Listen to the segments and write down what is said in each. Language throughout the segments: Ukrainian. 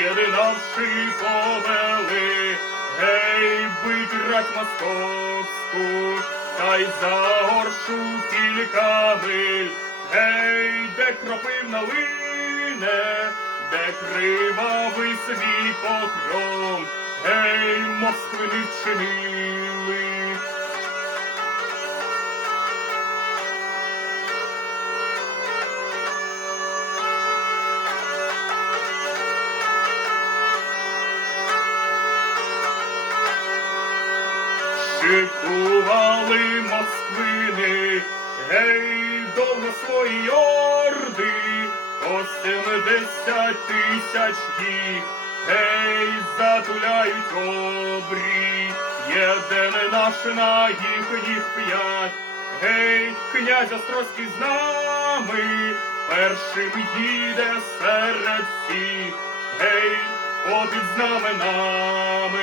міць з'єднавши повели, гей, бить рать московську, та й за горшу кілька миль, гей, де кропивна лине, де кривавий свій покров, гей, Москви не вчинили. По семдесят тисяч їх, гей, затуляють обрій, єдин наш на їхніх п'ять, гей, князь Острозький з нами, першим їде серед всіх, гей, попід знаменами.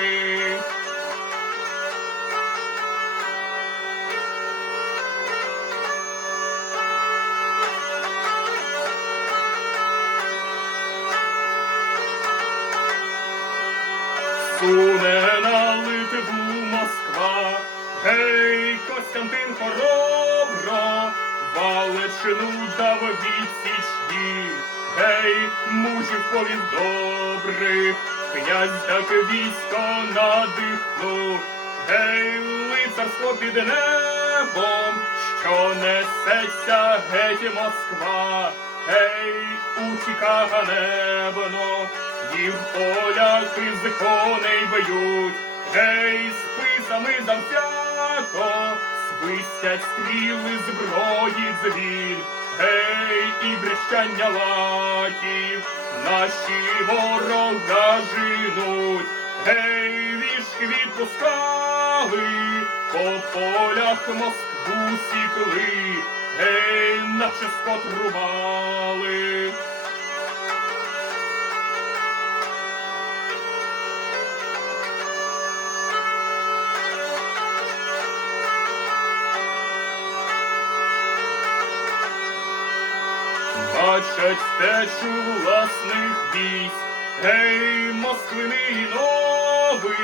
Валечину дав відсіч їм, гей, мужів повів добрих, князь так військо надихнув, гей, лицарство під небом, що несеться геть Москва, гей, утіка ганебно, їх поляки з коней б'ють, гей, списами завзято, свистять стріли зброї дзвіль, гей, і брещання латів, наші ворога жинуть, гей, вішки відпускали, по полях Москву сікли, гей, наче скот рубали. Бачать течу власних військ, гей, москвини і нови,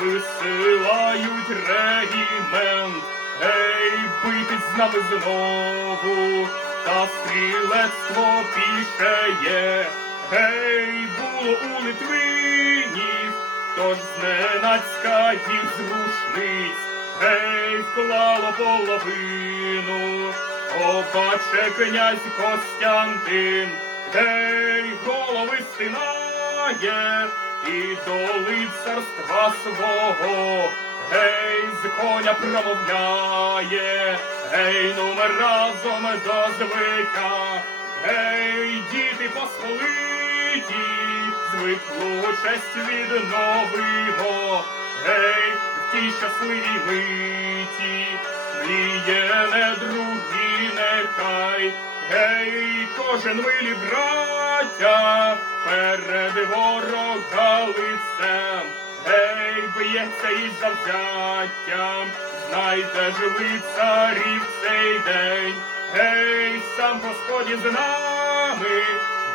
висилають регімент, гей, битись з нами знову, та стрілецтво пішеє, гей, було у Литвинів, тож зненацька їх з рушниць, гей, вклало половину. Побаче князь Костянтин, гей, голови стинає, і до лицарства свого, гей, з коня промовляє, гей, ну ми разом до звика, гей, діти посполиті, звиклу честь відновимо, гей, в тій щасливій миті, мріє не другі нехай, гей, кожен милі браття, перед ворога лицем, гей, б'ється із завзяттям, знайте ж ви царів цей день, гей, сам Господь із нами,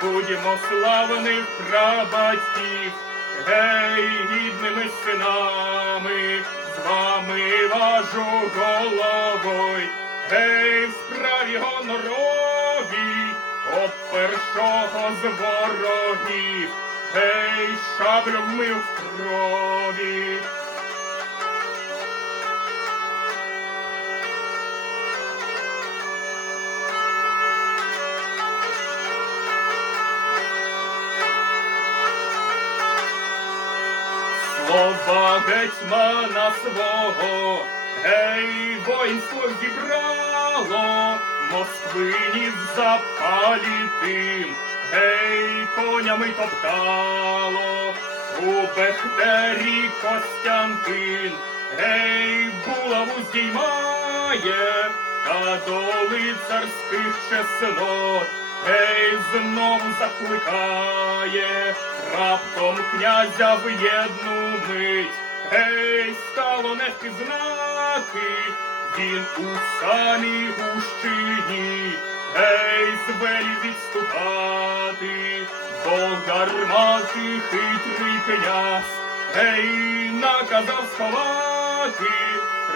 будемо славних прабатьків, гей, гідними синами, з вами важу головой, гей, в справі гоноровій, от першого з ворогів, гей, шаблю ми в крові. Гетьмана свого, гей, воїнство зібрало, Москвинів запалітим, гей, конями топтало, у Бехтері Костянтин, гей, булаву здіймає, та до лицарських чеснот, гей, знову закликає, раптом князя в єдну мить, гей, стало не впізнати, він у самій гущині, гей, звелів відступати, до гармати хитрий князь, гей, наказав сховати,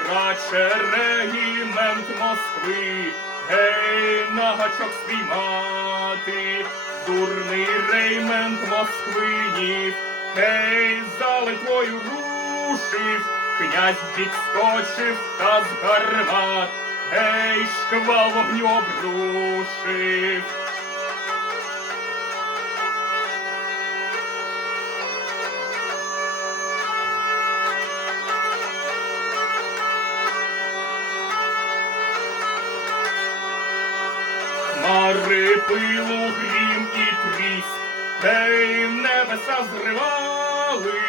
радше регімент Москви, гей, на гачок спіймати, дурний реймент Москвинів, гей, за Литвою рушив, князь підскочив та з гармат, гей, шквал вогню обрушив.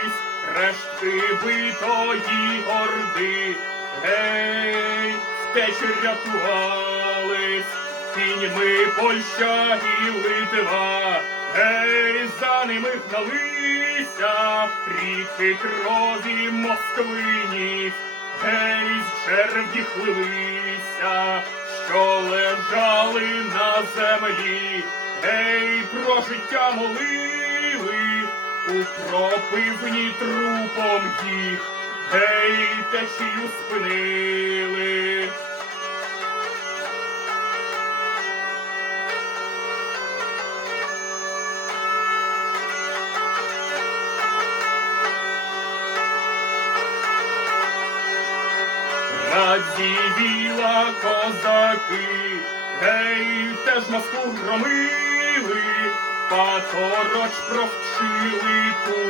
Зривались, рештки битої орди, гей, втечі рятувались, кіньми Польща і Литва, гей, за ними гналися, ріки крові Москвині, гей, з червді хлилися, що лежали на землі, гей, про життя молили, у пропивні трупом їх, гей, течію спинили. Радівіла козаки, гей, теж Москву громили, патороч провчили ту,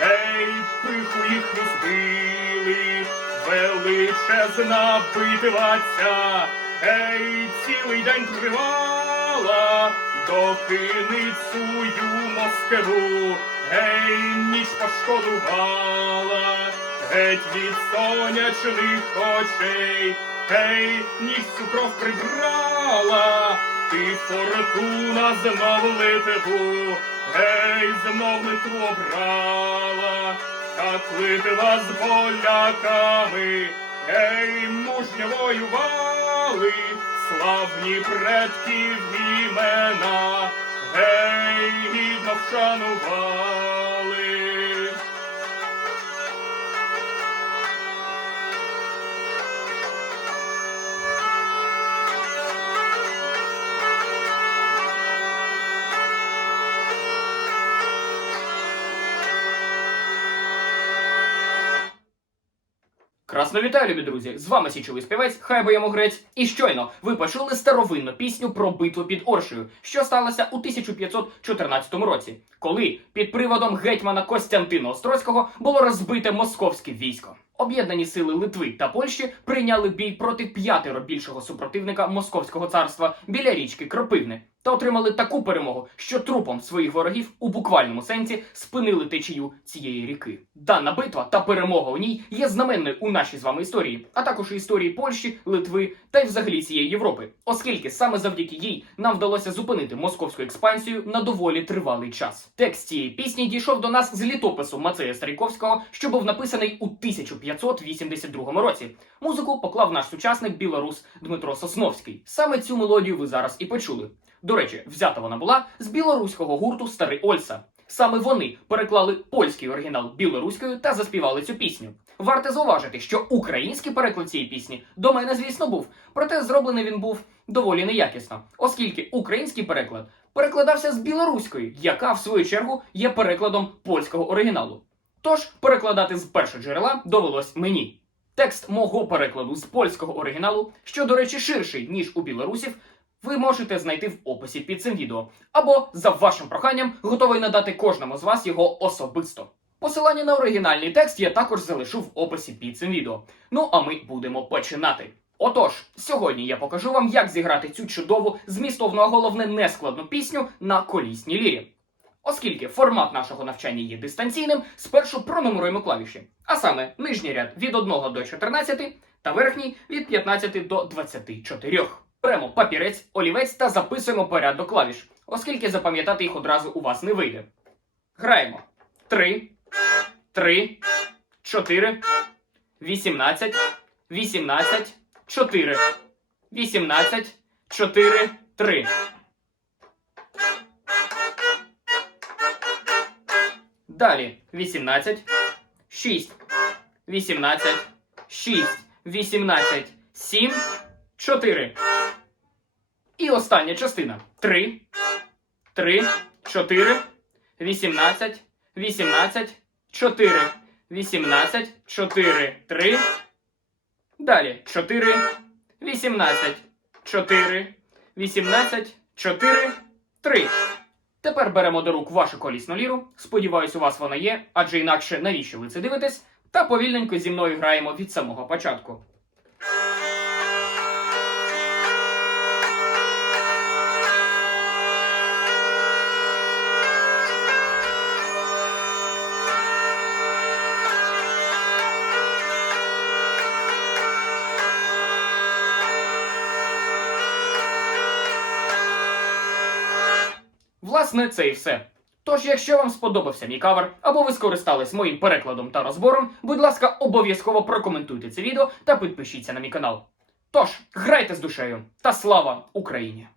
гей, пиху їхню збили, величезна битва ця, гей, цілий день тривала, доки ницую Москву, гей, ніч пошкодувала. Геть від сонячних очей, гей, ніч цю кров прибрала, ти фортуна знов Литву, гей, знов Литву обрала, так Литва з поляками, гей, мужньо воювали, славні предків імена, гей, гідно вшанували. Вітаю, любі друзі! З вами січовий співець, хай би грець. І щойно ви почули старовинну пісню про битву під Оршею, що сталося у 1514 році, коли під приводом гетьмана Костянтина Острозького було розбите московське військо. Об'єднані сили Литви та Польщі прийняли бій проти п'ятеро більшого супротивника Московського царства біля річки Кропивни та отримали таку перемогу, що трупом своїх ворогів у буквальному сенсі спинили течію цієї ріки. Дана битва та перемога у ній є знаменною у нашій з вами історії, а також і історії Польщі, Литви та й взагалі цієї Європи, оскільки саме завдяки їй нам вдалося зупинити московську експансію на доволі тривалий час. Текст цієї пісні дійшов до нас з літопису Мацея Старіковського, що був написаний у 1582 році. Музику поклав наш сучасник білорус Дмитро Сосновський. Саме цю мелодію ви зараз і почули. До речі, взята вона була з білоруського гурту Старий Ольса. Саме вони переклали польський оригінал білоруською та заспівали цю пісню. Варте зауважити, що український переклад цієї пісні до мене, звісно, був, проте зроблений він був доволі неякісно, оскільки український переклад перекладався з білоруської, яка в свою чергу є перекладом польського оригіналу. Тож перекладати з першого джерела довелось мені. Текст мого перекладу з польського оригіналу, що, до речі, ширший ніж у білорусів, ви можете знайти в описі під цим відео, або за вашим проханням готовий надати кожному з вас його особисто. Посилання на оригінальний текст я також залишу в описі під цим відео. Ну а ми будемо починати. Отож, сьогодні я покажу вам, як зіграти цю чудову, змістовну, а головне нескладну пісню на колісній лірі. Оскільки формат нашого навчання є дистанційним, спершу пронумеруємо клавіші, а саме нижній ряд від 1 до 14 та верхній від 15 до 24. Беремо папірець, олівець та записуємо порядок клавіш, оскільки запам'ятати їх одразу у вас не вийде. Граємо 3, 3, 4, 18, 18, 4, 18, 4, 3. Далі 18, 6, 18, 6, 18, 7, 4. І остання частина 3, 3, 4, 18, 18, 4, 18, 4, 3. Далі 4, 18, 4, 18, 4, 3. Тепер беремо до рук вашу колісну ліру. Сподіваюсь, у вас вона є, адже інакше навіщо ви це дивитесь? Та повільненько зі мною граємо від самого початку. Власне, це і все. Тож, якщо вам сподобався мій кавер, або ви скористались моїм перекладом та розбором, будь ласка, обов'язково прокоментуйте це відео та підпишіться на мій канал. Тож, грайте з душею та слава Україні!